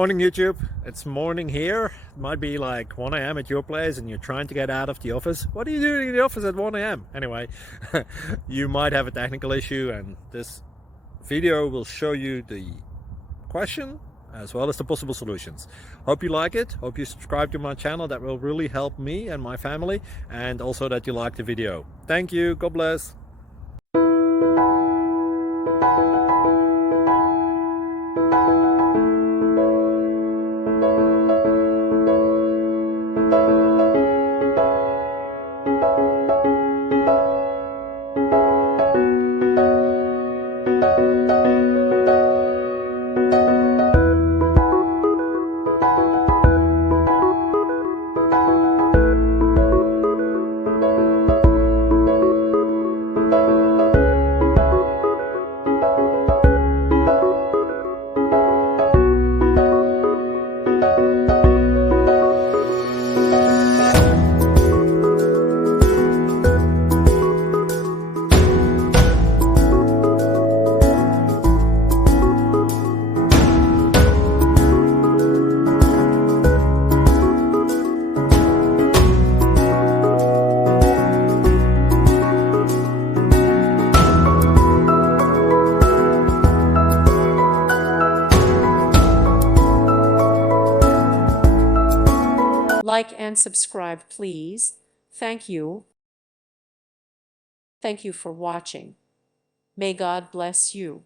Morning YouTube, it's morning here. It might be like 1 a.m. at your place and you're trying to get out of the office. What are you doing in the office at 1 a.m.? Anyway, you might have a technical issue and this video will show you the question as well as the possible solutions. Hope you like it, hope you subscribe to my channel. That will really help me and my family, and also that you like the video. Thank you, God bless. Like and subscribe, please. Thank you. Thank you for watching. May God bless you.